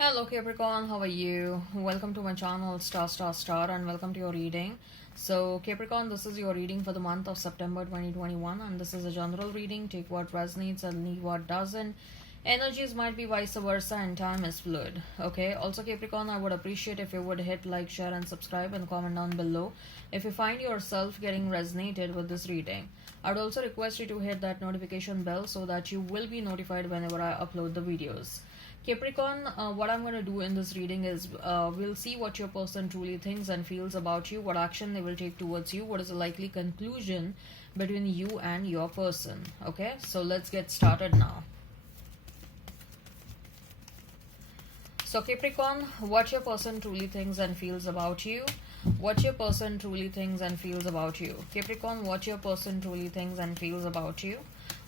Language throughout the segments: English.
Hello Capricorn, how are you? Welcome to my channel Star and welcome to your reading. So Capricorn, this is your reading for the month of September 2021 and this is a general reading. Take what resonates and leave what doesn't. Energies might be vice versa and time is fluid. Okay, also Capricorn, I would appreciate if you would hit like, share and subscribe and comment down below if you find yourself getting resonated with this reading. I would also request you to hit that notification bell so that you will be notified whenever I upload the videos. Capricorn, what I'm going to do in this reading is we'll see what your person truly thinks and feels about you, what action they will take towards you, what is the likely conclusion between you and your person. Okay, so let's get started now. So Capricorn, what your person truly thinks and feels about you. What your person truly thinks and feels about you. Capricorn, what your person truly thinks and feels about you.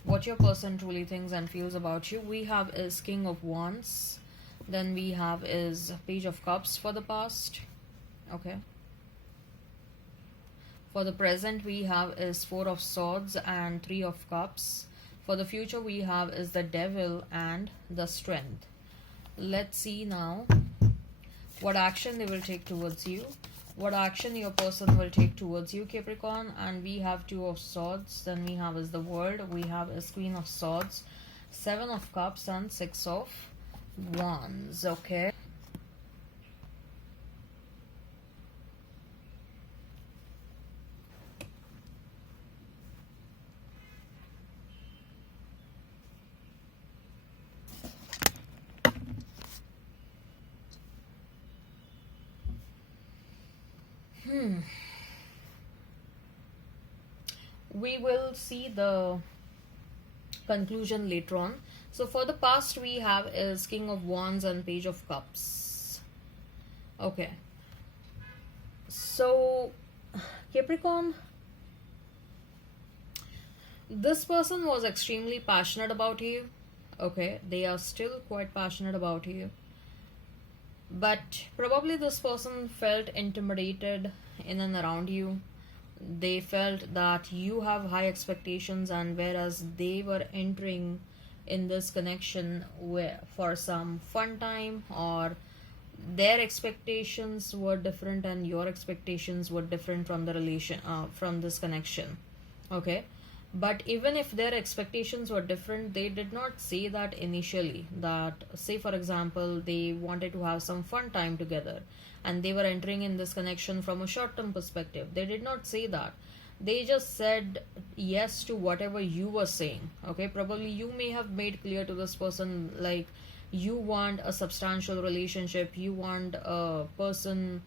What your person truly thinks and feels about you. We have is King of Wands. Then we have is Page of Cups for the past. Okay. For the present, we have is Four of Swords and Three of Cups. For the future, we have is the Devil and the Strength. Let's see now what action they will take towards you. What action your person will take towards you, Capricorn. And we have Two of Swords. Then we have is the World. We have is Queen of Swords, Seven of Cups and Six of Wands. Okay. We will see the conclusion later on. So for the past, we have is King of Wands and Page of Cups. Okay. So Capricorn, this person was extremely passionate about you. Okay, they are still quite passionate about you, but probably this person felt intimidated in and around you. They felt that you have high expectations, and whereas they were entering in this connection where for some fun time, or their expectations were different and your expectations were different from the relation from this connection. Okay, but even if their expectations were different, they did not say that initially. That, say for example, they wanted to have some fun time together and they were entering in this connection from a short term perspective. They did not say that. They just said yes to whatever you were saying. Okay, probably you may have made clear to this person like you want a substantial relationship, you want a person,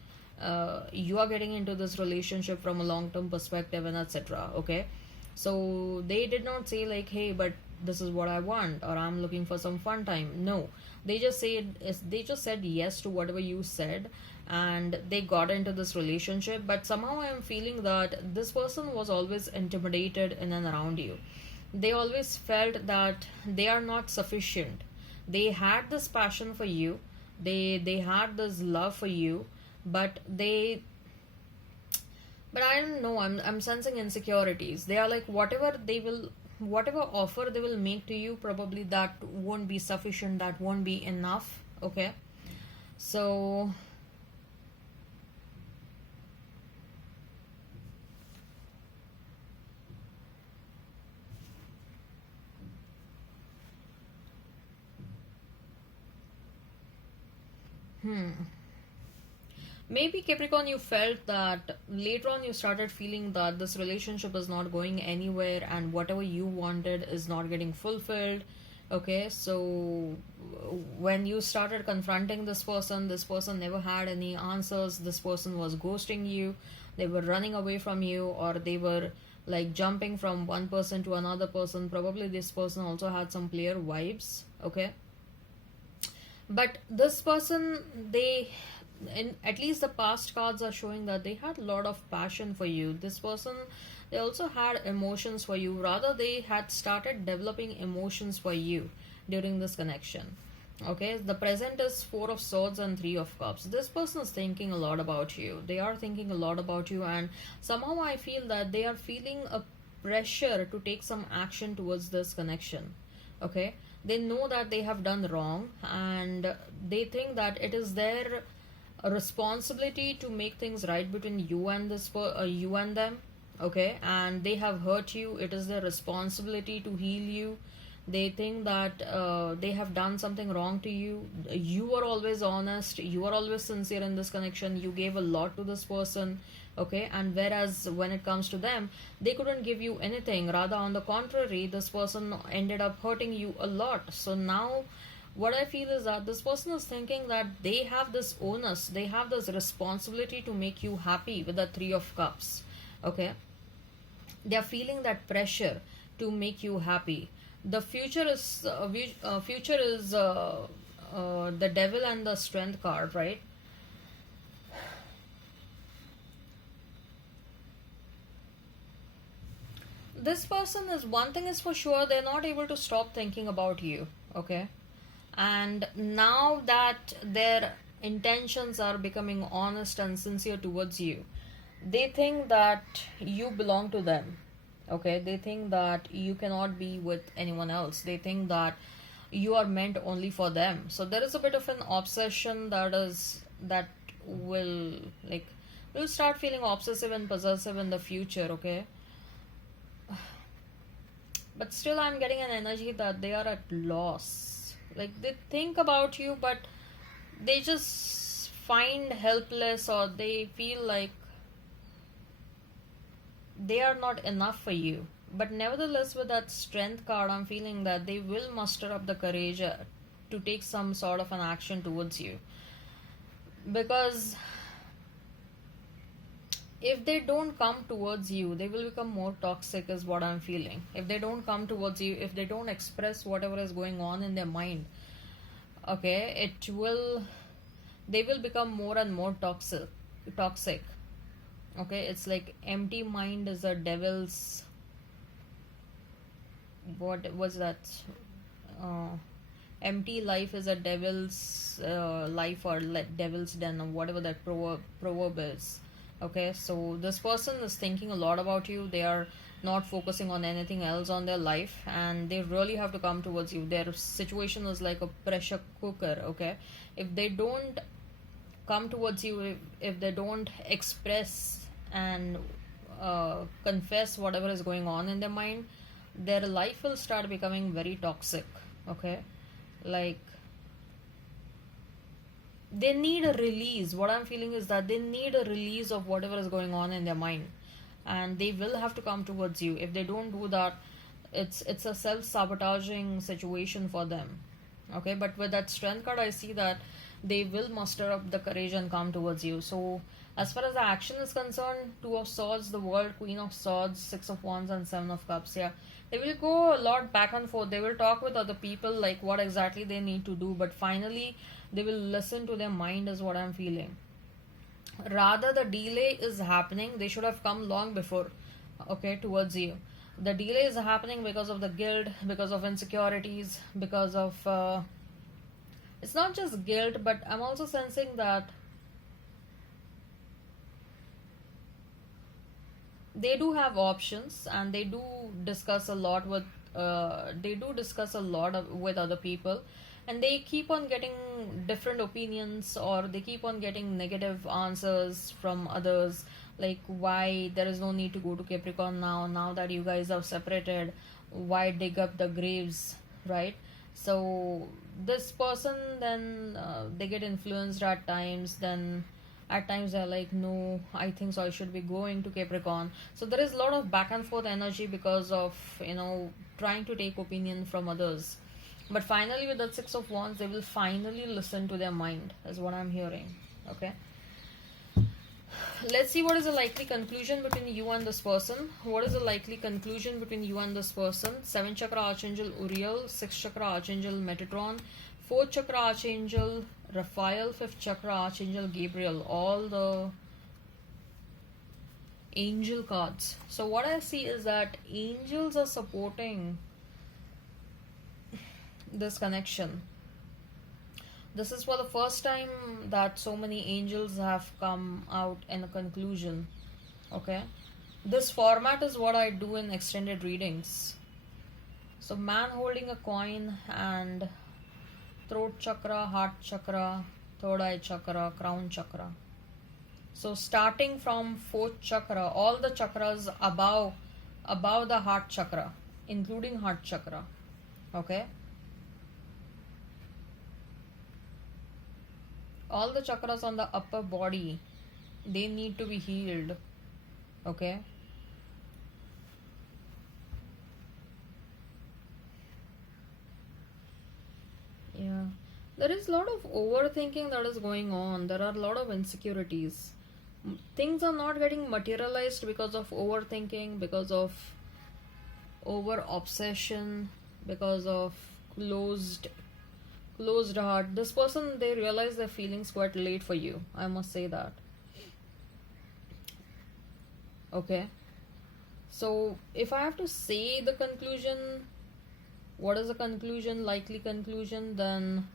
you are getting into this relationship from a long term perspective, and etc. Okay, so they did not say like, hey, but this is what I want, or I'm looking for some fun time. No, they just said yes to whatever you said, and they got into this relationship. But somehow I'm feeling that this person was always intimidated in and around you. They always felt that they are not sufficient. They had this passion for you, they had this love for you, but I don't know. I'm sensing insecurities. They are like whatever offer they will make to you, probably that won't be sufficient. That won't be enough. Okay, so maybe Capricorn, you felt that later on you started feeling that this relationship is not going anywhere and whatever you wanted is not getting fulfilled. Okay, so when you started confronting this person never had any answers. This person was ghosting you, they were running away from you, or they were like jumping from one person to another person. Probably this person also had some player vibes. Okay, but this person, they, in at least the past cards are showing that they had a lot of passion for you. This person, they also had emotions for you. Rather, they had started developing emotions for you during this connection. Okay, the present is Four of Swords and Three of Cups. This person is thinking a lot about you. They are thinking a lot about you, and somehow I feel that they are feeling a pressure to take some action towards this connection. Okay, They know that they have done wrong, and they think that it is their responsibility to make things right between you and them. Okay, and they have hurt you. It is their responsibility to heal you. They think that they have done something wrong to you. You were always honest, you were always sincere in this connection, you gave a lot to this person. Okay, and whereas when it comes to them, they couldn't give you anything. Rather, on the contrary, this person ended up hurting you a lot. So now what I feel is that this person is thinking that they have this onus, they have this responsibility to make you happy with the Three of Cups. Okay, they are feeling that pressure to make you happy. The future is the Devil and the Strength card, right? This person is, one thing is for sure, they're not able to stop thinking about you. Okay, and now that their intentions are becoming honest and sincere towards you, they think that you belong to them. Okay, they think that you cannot be with anyone else. They think that you are meant only for them. So there is a bit of an obsession that will, like, will start feeling obsessive and possessive in the future. Okay, but still I'm getting an energy that they are at loss. Like, they think about you, but they just find helpless, or they feel like they are not enough for you. But nevertheless, with that Strength card, I'm feeling that they will muster up the courage to take some sort of an action towards you. Because if they don't come towards you, they will become more toxic, is what I'm feeling. If they don't come towards you, if they don't express whatever is going on in their mind, okay, they will become more and more toxic. Okay, it's like empty mind is a devil's, what was that, uh, empty life is a devil's life, or devil's den, or whatever that proverb is. Okay, so this person is thinking a lot about you. They are not focusing on anything else on their life, and they really have to come towards you. Their situation is like a pressure cooker. Okay, if they don't come towards you, if they don't express and confess whatever is going on in their mind, their life will start becoming very toxic. Okay, like, they need a release. What I'm feeling is that they need a release of whatever is going on in their mind, and they will have to come towards you. If they don't do that, it's a self-sabotaging situation for them. Okay, but with that Strength card, I see that they will muster up the courage and come towards you. So as far as the action is concerned, Two of Swords, the World, Queen of Swords, Six of Wands, and Seven of Cups. Yeah, they will go a lot back and forth. They will talk with other people, like what exactly they need to do, but finally they will listen to their mind, is what I'm feeling. Rather, the delay is happening. They should have come long before, okay, towards you. The delay is happening because of the guilt, because of insecurities, because of it's not just guilt, but I'm also sensing that they do have options, and they do discuss a lot with with other people, and they keep on getting different opinions, or they keep on getting negative answers from others, like why there is no need to go to Capricorn now that you guys are separated, why dig up the graves, right? So this person, then they get influenced at times. Then at times they're like, no, I think so, I should be going to Capricorn. So there is a lot of back and forth energy because of, trying to take opinion from others. But finally, with the Six of Wands, they will finally listen to their mind, is what I'm hearing. Okay, let's see what is the likely conclusion between you and this person. What is the likely conclusion between you and this person? 7th chakra Archangel Uriel, 6th chakra Archangel Metatron, 4th chakra Archangel Raphael, 5th chakra Archangel Gabriel. All the angel cards. So what I see is that angels are supporting this connection. This is for the first time that so many angels have come out in a conclusion. Okay, this format is what I do in extended readings. So man holding a coin, and throat chakra, heart chakra, third eye chakra, crown chakra. So starting from fourth chakra, all the chakras above the heart chakra, including heart chakra. Okay? All the chakras on the upper body, they need to be healed. Okay? Yeah. There is a lot of overthinking that is going on. There are a lot of insecurities. Things are not getting materialized because of overthinking, because of over obsession, because of closed heart. This person, they realize their feelings quite late for you, I must say that. Okay, so if I have to say the conclusion, what is the conclusion, likely conclusion, then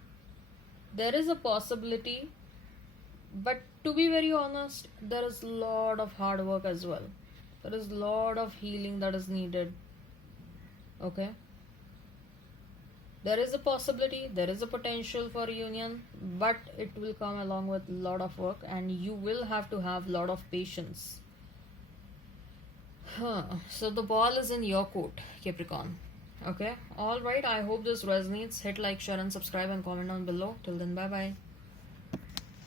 there is a possibility, but to be very honest, there is a lot of hard work as well. There is a lot of healing that is needed. Okay, there is a possibility, there is a potential for union, but it will come along with a lot of work, and you will have to have a lot of patience. So the ball is in your court, Capricorn. Okay, alright, I hope this resonates. Hit like, share, and subscribe, and comment down below. Till then, bye bye.